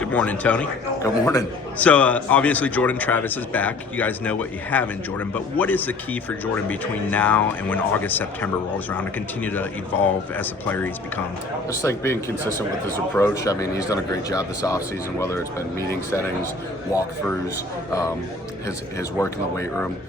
Good morning, Tony. Good morning. So obviously Jordan Travis is back. You guys know what you have in Jordan, but what is the key for Jordan between now and when August, September rolls around to continue to evolve as the player he's become? I just think being consistent with his approach. I mean, he's done a great job this offseason, whether it's been meeting settings, walkthroughs, his work in the weight room.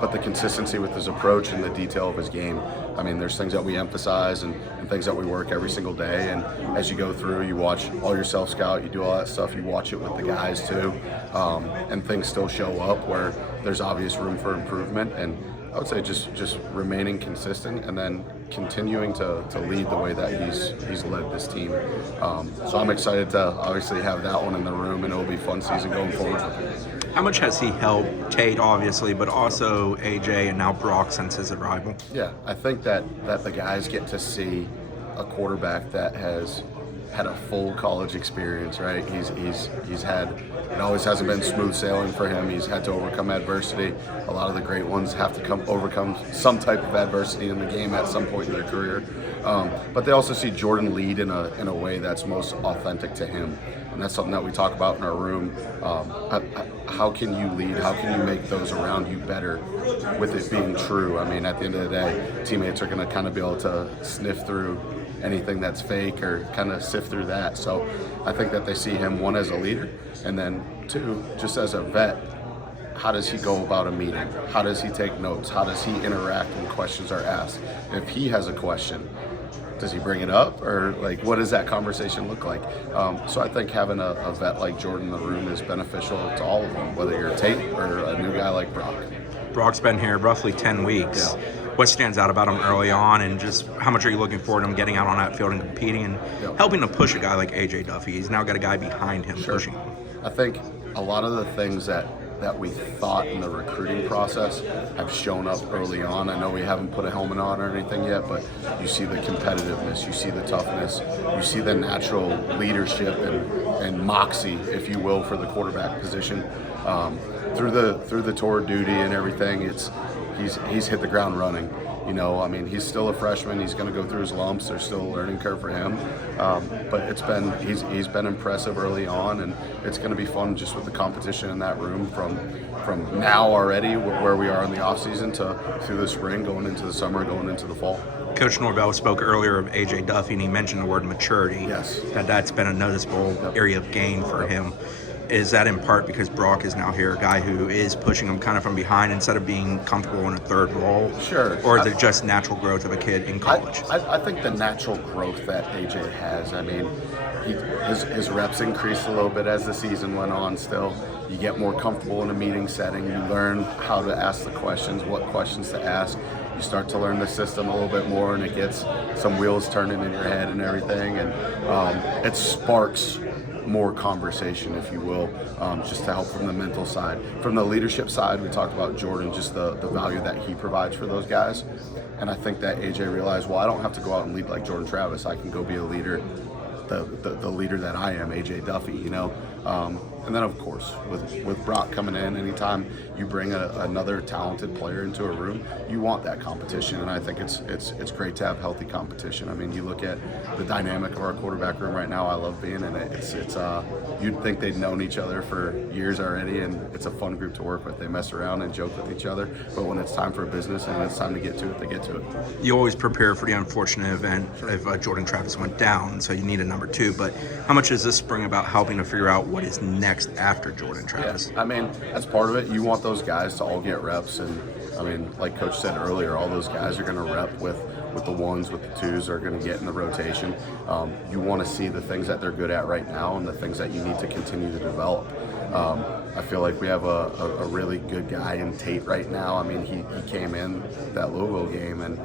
But the consistency with his approach and the detail of his game. I mean, there's things that we emphasize and things that we work every single day. And as you go through, you watch all your self-scout, you do all that stuff, you watch it with the guys too. And things still show up where there's obvious room for improvement. And I would say just remaining consistent and then continuing to lead the way that he's led this team. So I'm excited to obviously have that one in the room, and it'll be a fun season going forward. How much has he helped Tate, obviously, but also AJ and now Brock since his arrival? Yeah, I think that the guys get to see a quarterback that has had a full college experience, right? He's had, it always hasn't been smooth sailing for him. He's had to overcome adversity. A lot of the great ones have to overcome some type of adversity in the game at some point in their career. But they also see Jordan lead in a way that's most authentic to him. And that's something that we talk about in our room. How can you lead? How can you make those around you better with it being true? I mean, at the end of the day, teammates are going to kind of be able to sniff through anything that's fake or kind of sift through that. So I think that they see him, one, as a leader, and then two, just as a vet. How does he go about a meeting? How does he take notes? How does he interact when questions are asked? If he has a question, does he bring it up, or like what does that conversation look like? So I think having a vet like Jordan in the room is beneficial to all of them, whether you're a Tate or a new guy like Brock. Brock's been here roughly 10 weeks. Yeah. What stands out about him early on, and just how much are you looking forward to him getting out on that field and competing and helping to push a guy like AJ Duffy? He's now got a guy behind him pushing him. I think a lot of the things that we thought in the recruiting process have shown up early on. I know we haven't put a helmet on or anything yet, but you see the competitiveness, you see the toughness, you see the natural leadership and moxie, if you will, for the quarterback position. Through the tour of duty and everything, he's hit the ground running. You know, I mean, he's still a freshman. He's going to go through his lumps. There's still a learning curve for him, but he's been impressive early on, and it's going to be fun just with the competition in that room from now already where we are in the off season to through the spring, going into the summer, going into the fall. Coach Norvell spoke earlier of AJ Duffy, and he mentioned the word maturity. Yes, that's been a noticeable area of gain for him. Is that in part because Brock is now here, a guy who is pushing him kind of from behind instead of being comfortable in a third role? Sure. Or is it just natural growth of a kid in college? I think the natural growth that AJ has, I mean, his reps increased a little bit as the season went on still. You get more comfortable in a meeting setting. You learn how to ask the questions, what questions to ask. You start to learn the system a little bit more, and it gets some wheels turning in your head and everything. And it sparks more conversation, if you will, just to help from the mental side. From the leadership side, we talked about Jordan, just the value that he provides for those guys. And I think that AJ realized, well, I don't have to go out and lead like Jordan Travis. I can go be a leader, the leader that I am, AJ Duffy, you know. And then, of course, with Brock coming in, anytime you bring another talented player into a room, you want that competition, and I think it's great to have healthy competition. I mean, you look at the dynamic of our quarterback room right now. I love being in it. It's you'd think they'd known each other for years already, and it's a fun group to work with. They mess around and joke with each other, but when it's time for business and when it's time to get to it, they get to it. You always prepare for the unfortunate event if Jordan Travis went down, so you need a number two. But how much does this spring about helping to figure out what is next after Jordan Travis? Yeah, I mean, that's part of it. You want those guys to all get reps, and I mean, like Coach said earlier, all those guys are going to rep with the ones, with the twos are going to get in the rotation. You want to see the things that they're good at right now and the things that you need to continue to develop. I feel like we have a really good guy in Tate right now. I mean, he came in that Louisville game and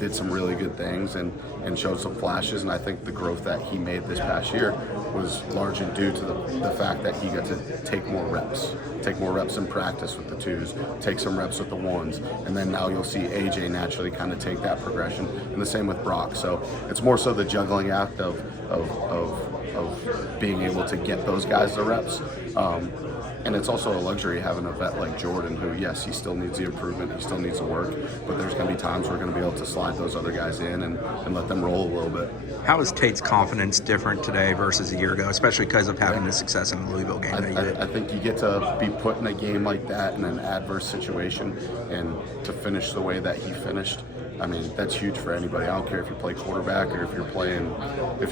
did some really good things and showed some flashes, and I think the growth that he made this past year was largely due to the fact that he got to take more reps in practice with the twos, take some reps with the ones, and then now you'll see AJ naturally kind of take that progression, and the same with Brock. So it's more so the juggling act of of being able to get those guys the reps. And it's also a luxury having a vet like Jordan who, yes, he still needs the improvement, he still needs the work, but there's going to be times we're going to be able to slide those other guys in and let them roll a little bit. How is Tate's confidence different today versus a year ago, especially because of having the success in the Louisville game that you did? I think you get to be put in a game like that in an adverse situation and to finish the way that he finished. I mean, that's huge for anybody. I don't care if you play quarterback or if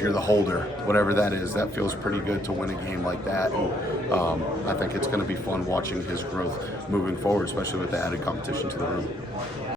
you're the holder, whatever that is, that feels pretty good to win a game like that. And I think it's going to be fun watching his growth moving forward, especially with the added competition to the room.